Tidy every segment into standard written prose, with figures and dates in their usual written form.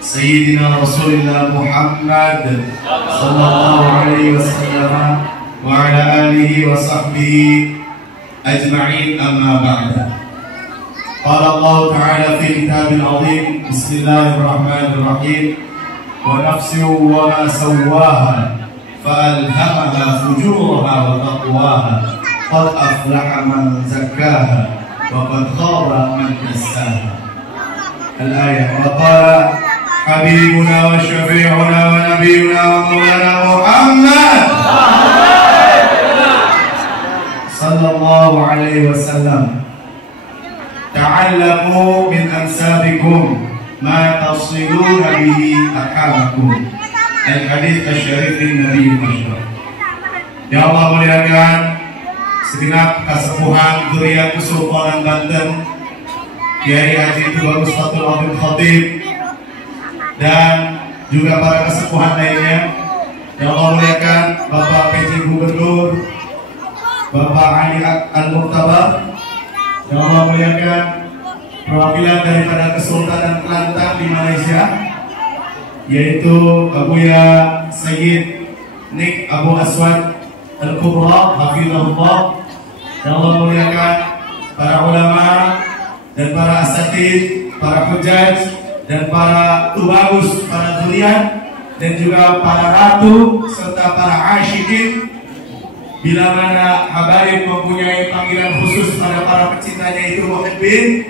سيدنا رسول الله محمد صلى الله عليه وسلم وعلى آله وصحبه أجمعين أما بعد. قال الله تعالى في كتاب العظيم بسم الله الرحمن الرحيم ونفس وما سواها فألهمها فجورها وتقواها قد أفلح من زكاها وقد خاب من دساها. الآية. وقال حبيبنا وشفيعنا ونبينا ومولانا محمد صلى الله عليه وسلم تعلموا من أنسابكم ما تصلون به أرحامكم. Al-Hadits Asy-Syarif Nabi Masyarakat. Ya Allah muliakan segenap kesepuhan zuriat Kesultanan Banten, Kiai Haji Tubagus Fatul Abdul Khatib, dan juga para kesepuhan lainnya. Ya Allah muliakan Bapak PJ Gubernur, Bapak Ali Al-Murtabar. Ya Allah muliakan perwakilan daripada Kesultanan Kelantan di Malaysia, yaitu Abuya Sayyid Nik Abu Aswad Al-Kubra Hafizahullah. Ya Allah muliakan para ulama dan para asatid, para hujaj dan para tubagus, para zuriat dan juga para ratu serta para asyikin. Bila mana habaib mempunyai panggilan khusus pada para pecintanya itu muhibbin,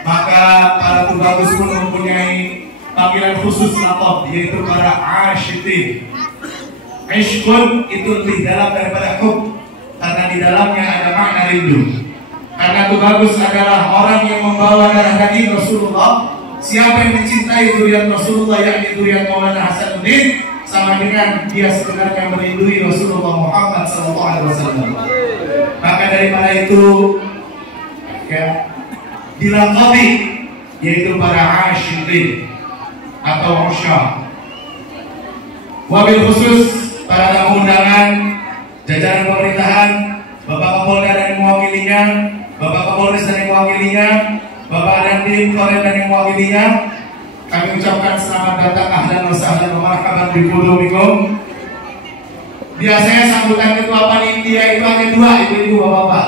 maka para tubagus pun mempunyai panggilan khusus laqab, yaitu para asyikin. Ishqun itu lebih dalam daripada hub, karena di dalamnya ada makna rindu. Karena tubagus adalah orang yang membawa darah daging Rasulullah. Siapa yang mencintai zuriat Rasulullah, yakni zuriat Maulana Hasanuddin, sama dengan dia sebenarnya merindui Rasulullah Muhammad SAW. Maka daripada itu ya, dilaqabi yaitu para asyikin atau usyah. Wabil khusus para tamu undangan, jajaran pemerintahan, Bapak Kapolda dan yang mewakilinya, Bapak Kapolres dan yang mewakilinya, Bapak Dandim Korem dan yang mewakilinya, kami ucapkan selamat datang, ahlan wa sahlan wa marhaban bikum. Biasanya sambutan ketua panitia itu ada dua, ibu-ibu bapak-bapak.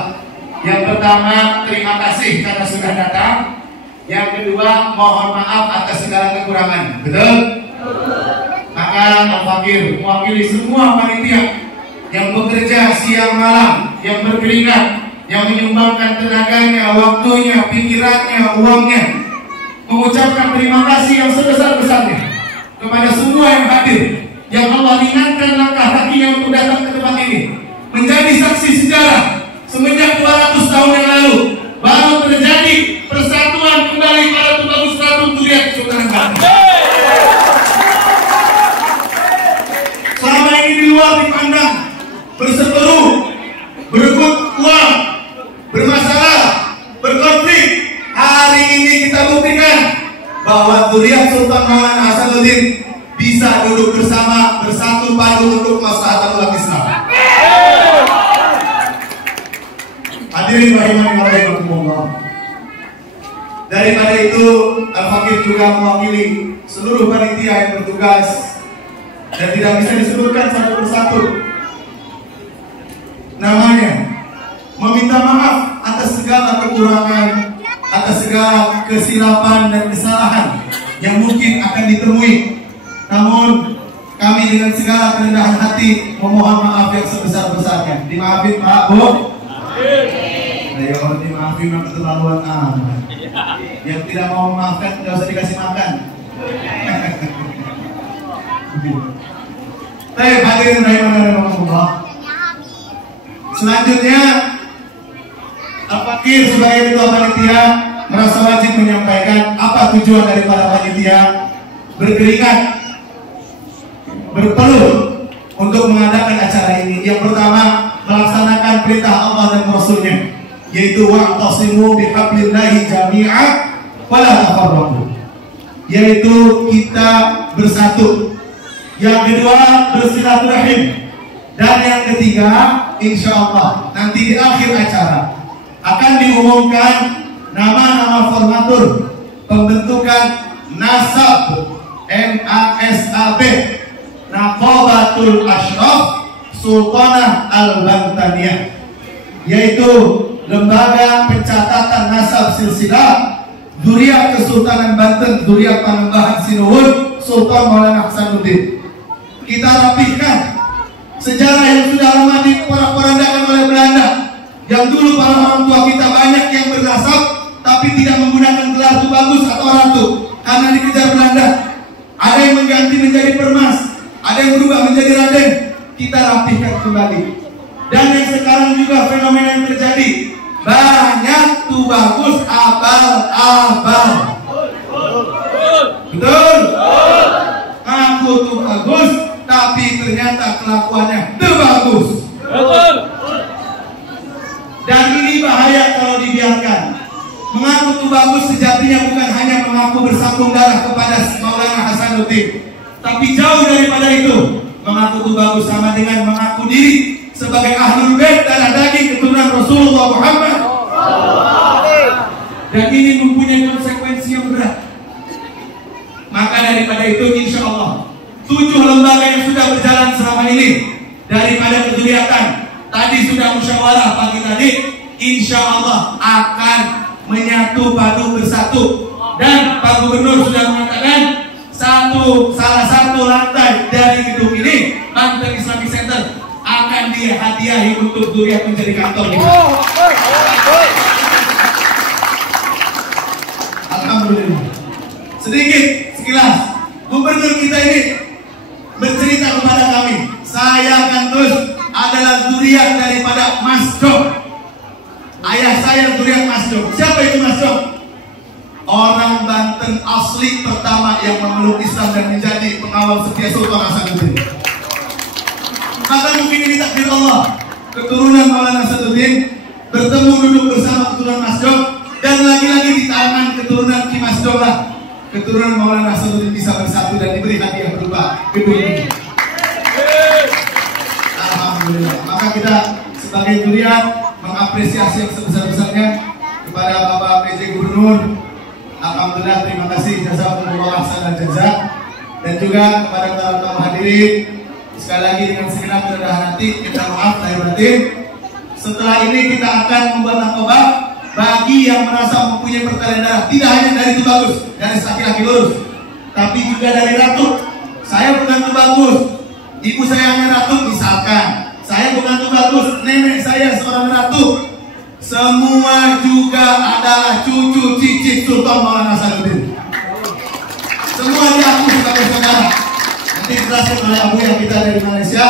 Yang pertama, terima kasih karena sudah datang. Yang kedua, mohon maaf atas segala kekurangan. Betul? Maka Al-Fakir mewakili semua panitia yang bekerja siang malam, yang berkeringat, yang menyumbangkan tenaganya, waktunya, pikirannya, uangnya, mengucapkan terima kasih yang sebesar-besarnya kepada semua yang hadir, yang Allah ringankan langkah kakinya untuk datang ke tempat ini, menjadi saksi sejarah semenjak 200 tahun yang lalu baru terjadi persatuan kembali para tubagus ratu zuriat Kesultanan Banten. Selama ini di luar dipandang berseteru, berebut uang, bermasalah, berkonflik. Hari ini kita buktikan bahwa zuriat Sultan Maulana Hasanuddin bisa duduk bersama, bersatu padu untuk maslahat umat Islam. Hadirin rahimani wa rahimakumullah. Daripada itu, Al-Fakir juga mewakili seluruh panitia yang bertugas dan tidak bisa disebutkan satu persatu namanya, meminta maaf atas segala kekurangan, atas segala kesilapan dan kesalahan yang mungkin akan ditemui. Namun kami dengan segala kerendahan hati memohon maaf yang sebesar-besarnya. Dimaafin Pak, Bu? Ayo dimaafin, maka keterlaluan amat. Yang tidak mau memaafkan tidak usah dikasih makan. Baik, hadirin rahimahullah. Selanjutnya, Al-Fakir sebagai ketua panitia merasa wajib menyampaikan apa tujuan dari para panitia berkeringat, berpeluh untuk mengadakan acara ini. Yang pertama, melaksanakan perintah Allah dan Rasulnya, yaitu wa'tasimu bihablillahi jami'a wala tafarraqu, yaitu kita bersatu. Yang kedua, bersilaturahim. Dan yang ketiga, insya Allah nanti di akhir acara akan diumumkan nama-nama formatur pembentukan Nasab, NASAB, Naqabatul Ashraf Sultanah Al-Bantaniyah, yaitu lembaga pencatatan nasab silsilah Dzurriyyah Kesultanan Banten, Dzurriyyah Panembahan Sinuhun Sultan Maulana Hasanuddin. Kita rapihkan sejarah yang sudah lama diporak-porandakan oleh Belanda, yang dulu para orang tua kita banyak yang bernasab tapi tidak menggunakan gelar Tubagus atau Ratu karena dikejar Belanda. Ada yang mengganti menjadi Permas, ada yang berubah menjadi Raden. Kita rapihkan kembali. Dan yang sekarang juga fenomena yang terjadi, banyak Tubagus abal-abal. Betul? Aku Tubagus tapi ternyata kelakuannya Tubagus. Dan ini bahaya kalau dibiarkan. Mengaku Tubagus sejatinya bukan hanya mengaku bersambung darah kepada Maulana Hasanuddin, tapi jauh daripada itu. Mengaku Tubagus sama dengan mengaku diri sebagai ahlul bait darah daging keturunan Rasulullah Muhammad. Dan ini mempunyai konsekuensi yang berat. Maka daripada itu, insya Allah 7 lembaga yang sudah berjalan selama ini, daripada keduriatan tadi sudah musyawarah pagi tadi, insya Allah akan menyatu padu bersatu. Dan Pak Gubernur sudah mengatakan salah satu lantai dari gedung ini, Banten Islamic Center, akan dihadiahi untuk Dzurriyyah menjadi kantor. Alhamdulillah. Sedikit sekilas, Gubernur kita ini bercerita kepada kami, saya akan terus adalah Dzurriyyah daripada Mas Jok. Ayah saya Dzurriyyah Mas Jok. Siapa itu Mas Jok? Orang Banten asli pertama yang memeluk Islam dan menjadi pengawal setia Sultan Hasanuddin. Maka mungkin ini takdir Allah, keturunan Maulana Hasanuddin bertemu duduk bersama keturunan Mas Jok, dan lagi-lagi di tangan keturunan Ki Mas Jok lah keturunan Maulana Hasanuddin bisa bersatu dan diberi hadiah berupa gedung ini. Alhamdulillah. Maka kita sebagai Dzurriyyah mengapresiasi yang sebesar-besarnya kepada Bapak PJ Gubernur. Alhamdulillah, terima kasih jazakumullah ahsanal jaza. Dan juga kepada para tamu hadirin, sekali lagi dengan segenap kerendahan hati kita maaf lahir batin. Setelah ini kita akan membuat narkoba bagi yang merasa mempunyai pertalian darah, tidak hanya dari Tubagus, dari laki-laki lurus, tapi juga dari Ratu. Saya bukan Tubagus, ibu saya hanya Ratu misalkan. Saya bukan Tubagus, nenek saya seorang Ratu. Semua juga adalah cucu cicit Sultan Maulana Hasanuddin. Semua diaku sebagai saudara. Nanti dijelaskan oleh Abu yang kita dari Malaysia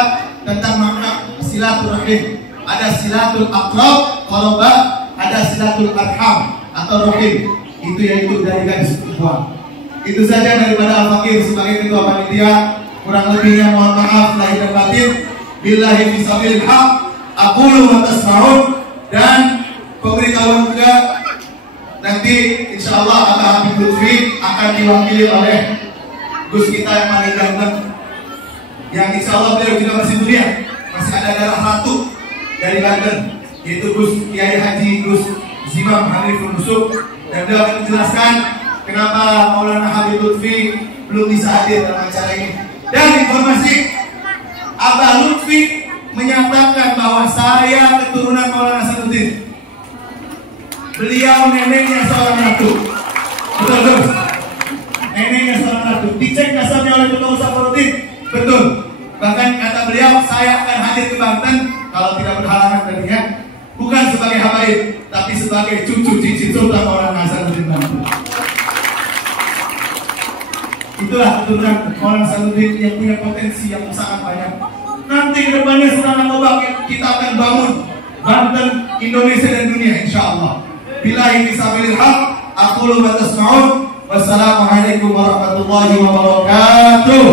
tentang makna silaturahim. Ada silatul aqrab, qarabah, ada silatul arham atau rahim. Itu yaitu dari garis perempuan. Itu saja daripada Al-Fakir sebagai ketua panitia. Kurang lebihnya mohon maaf lahir dan batin. Billahi fisabilil haq, aqulu wa tasma'un. Dan pemberitahuan juga nanti insya Allah Abah Habib Lutfi akan diwakili oleh Gus kita yang paling ganteng, yang insya Allah beliau juga masih dunia, masih ada darah Ratu dari Banten, yaitu Gus Kiai Haji Gus Zimam Haniful Nusuk. Dan beliau akan menjelaskan kenapa Maulana Habib Lutfi belum bisa hadir dalam acara ini. Dan informasi, Abah Lutfi menyatakan bahwa saya keturunan Maulana Hasanuddin. Beliau neneknya seorang ratu. Betul. Neneknya seorang ratu. Dicek nasabnya oleh Dr. Safarudin. Betul. Bahkan kata beliau, saya akan hadir ke Banten kalau tidak berhalangan tentunya, bukan sebagai habaib, tapi sebagai cucu cicit Sultan Maulana Hasanuddin Banten. Itulah keturunan Maulana Hasanuddin yang punya potensi yang sangat banyak. Nanti ke depannya setelah narkoba kita akan bangun Banten, Indonesia dan dunia insya Allah. Billahi fisabilil haq, aqulu wa tasma'un. Wassalamualaikum warahmatullahi wabarakatuh.